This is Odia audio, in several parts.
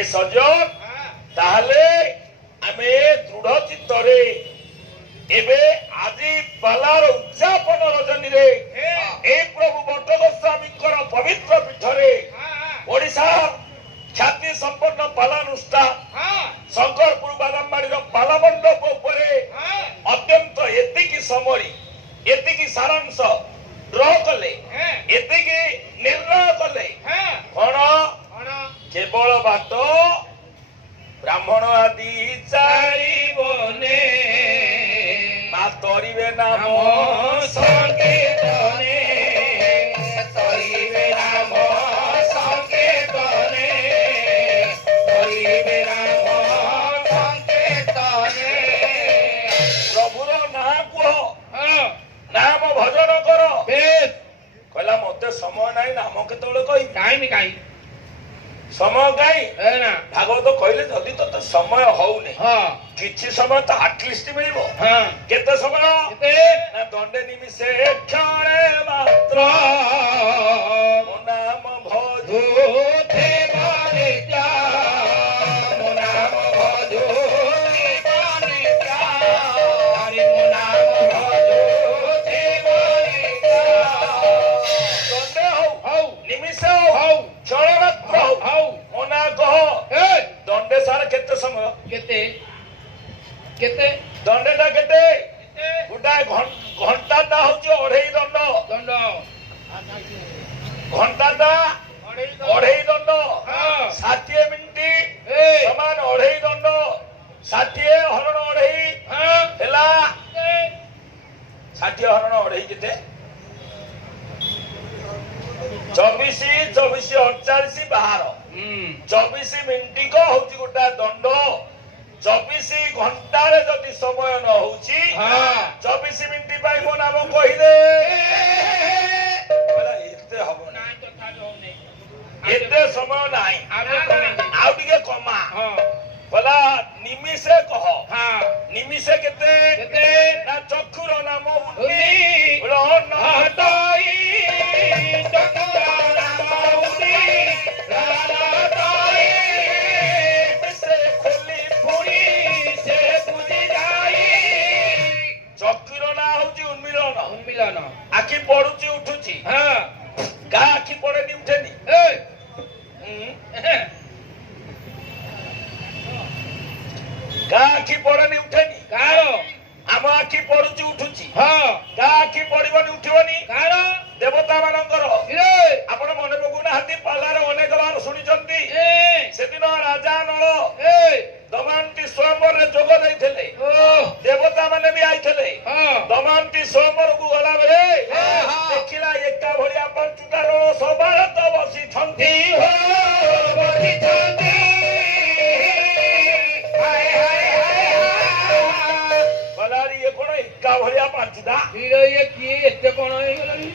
ଏ ସଜଗ ତାହେଲେ ଆମେ ଦୃଢ ଚିତ୍ତରେ ଏବେ ଆଜି ପାଲାର ଉଦ୍ଯାପନ ରଜନୀରେ এই প্রভু বটগোস্বামীଙ୍କର পবিত্র পীঠরে ওড়িশা খ্যাতি সম্পন্ন পালানুষ্ঠান শঙ্করপুর বাদামবাড়ির পালামণ্ডপ উপরে অত্যন্ত এতিকি সমরি এতিকি সারাংশ ড্র কলে এতিকি নির্ণয় কলে কোন কেবল বাট ব্রাহ্মণ আদি চারিবনে মা তরিবে নাম সংকীর্তনে তরিবে নাম সংকীর্তনে তরিবে নাম সংকীর্তনে প্রভুর নাম কুহ নাম ভজন কর কইলা মতে সময় নাই নাম কেতବେଳେ কই টাইম কাই সময় কাই না ভাগবত কইলে যদি তো সময় হউনি କିଛି ସମୟ ତ ଆଟଲିଷ୍ଟ ମିଳିବ କେତେ ସମୟ ନା ଦଣ୍ଡେ ନିମିଷେ କ୍ଷଣେ ମାତ୍ର ମୋ ନାମ ଭଜୁ কেতে দণ্ডটা কেতে গোটাଏ ঘଣ୍ଟାଟା ହଉଛି ଅଢେଇ ଦଣ୍ଡ ଘଣ୍ଟାଟା ଅଢେଇ ଦଣ୍ଡ 60 ମିନିଟ ସମାନ ଅଢେଇ ଦଣ୍ଡ 60 ହରଣ ଅଢେଇ ହେଲା 60 ହରଣ ଅଢେଇ କେତେ 24 48 12 ମିନିଟ ହଉଛି ଗୋଟାଏ ଦଣ୍ଡ 24 ঘণ্টার যদি সময় ন হচ্ছে 24 মিনিট পাই মো নাম কহিলে এতে হব না এতে সময় নাই আউ টিকে কমা বলা নিমিষে কহ নিমিষে কেতে না চক্ষুর নাম উনি নহতই চক্ষুর নাম উনি আখি পড়ুছি উঠুছি গা আখি পড়েনি উঠেনি গা আখি পড়েনি উঠেনি আম আখি পড়ুছি উঠুছি গা আখি পড়িবনি উঠিবনি দেবতা ମାନଙ୍କର ଆପଣ ମନେ ପକଉନାହାନ୍ତି ପାଲାରେ ଅନେକ ବାର ଶୁଣିଛନ୍ତି ସେଦିନ ରାଜା ନଳ ଦମୟନ୍ତୀ ସ୍ୱୟଂବରରେ ଯୋଗ ଦେଇଥିଲେ ଦେବତା ମାନେ ବି ଆଇଥିଲେ ଦମୟନ୍ତୀ ସ୍ୱୟଂବରକୁ ଗଲା ବେଳେ ଦେଖିଲା ଏକା ଭଳିଆ ପାଞ୍ଚଟା ନଳ ସବାରେ ତ ବସିଛନ୍ତି ଗଲାରେ ଇଏ କଣ ଏକା ଭଳିଆ ପାଞ୍ଚଟା କିଏ ଏତେ କଣ ହେଇଗଲାଣି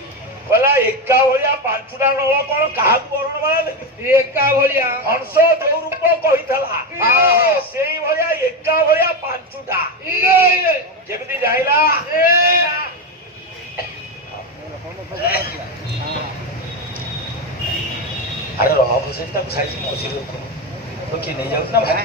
ଗଲା ଏକା ଭଳିଆ ପାଞ୍ଚଟା ନଳ କଣ କାହାକୁ ବରଣ ବଳାଲେ ଏକା ଭଳିଆ ହଂସ ଯୋଉ ରୂପ କହିଥିଲା ସେଇ ଭଳିଆ ଏକା ଭଳିଆ ପାଞ୍ଚଟା କେମିତି ଯାଇଲା ଆରେ ରହ ବସେଇ ତାକୁ ସାଇଜି ମଝିରେ ରଖ କିଏ ନେଇଯାଉଛି ନା ଭାଇ